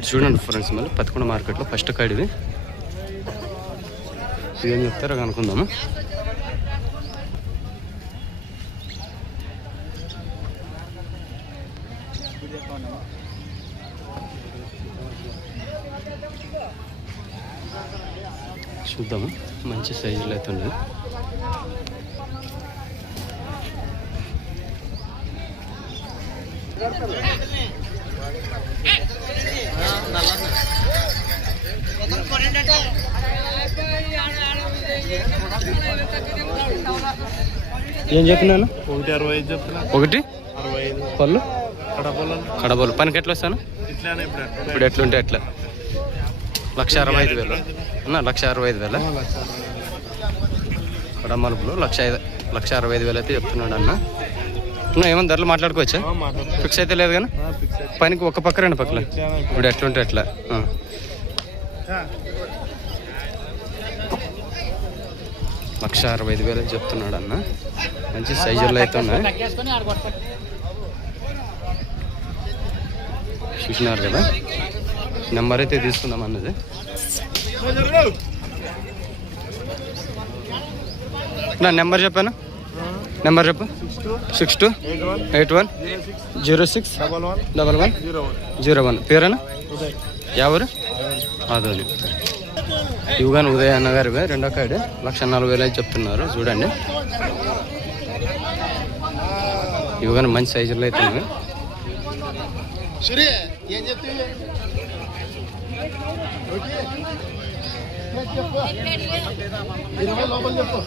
ఇటు చూడండి ఫ్రెండ్స్ మళ్ళీ. పతికొండ మార్కెట్లో ఫస్ట్ కార్డ్ ఇది. ఏం చెప్తారో కనుక్కుందాము? చూద్దాము? మంచి సైజులో అయితే ఉంది ఏం చెప్పినాను? ఒకటి అరవై ఐదు చెప్తున్నా ఒకటి? అరవై ఐదు. పళ్ళు? కడపలో. కడబోలు పనికి ఎట్లా వస్తాను? ఇప్పుడు ఎట్లుంటే ఎట్లా లక్ష అరవై ఐదు వేలు. అన్న లక్ష అరవై ఐదు వేల? కడమలుపులో లక్ష ఐదు లక్ష అరవై ఐదు వేలు అయితే చెప్తున్నాడు అన్న. ఏమన్నా ధరలు మాట్లాడుకోవచ్చా? ఫిక్స్ అయితే లేదు కానీ పనికి ఒక పక్క రెండు పక్కల? ఇప్పుడు ఎట్లుంటే ఎట్లా. లక్ష అరవై ఐదు వేలు చెప్తున్నాడు అన్న. మంచి సైజుల్లో అయితే ఉన్నాయి. చూసినారు కదా? నెంబర్ అయితే తీసుకుందాం అన్నది. నా నెంబర్ చెప్పాను? నెంబర్ చెప్పు. Six two eight one zero six double one zero one. పేరేనా? ఎవరు? అదోని యువగాన్ ఉదయ అన్న గారు రెండో కాడు లక్ష నలభై వేలు అయితే చెప్తున్నారు. చూడండి. యువగాన్ మంచి సైజులో అయితే లోపల చెప్పు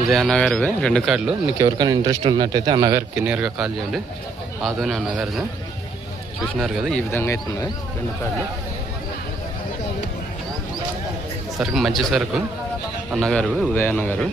ఉదయ అన్నగారు రెండు కార్డులు. మీకు ఎవరికైనా ఇంట్రెస్ట్ ఉన్నట్టయితే అన్నగారికి నేరుగా కాల్ చేయండి. ఆదోని అన్నగారిది. చూసినారు కదా ఈ విధంగా అయితే ఉన్నాయి రెండు కార్డులు. సరుకు మంచి సరుకు. అన్నగారు ఉదయ అన్నగారు.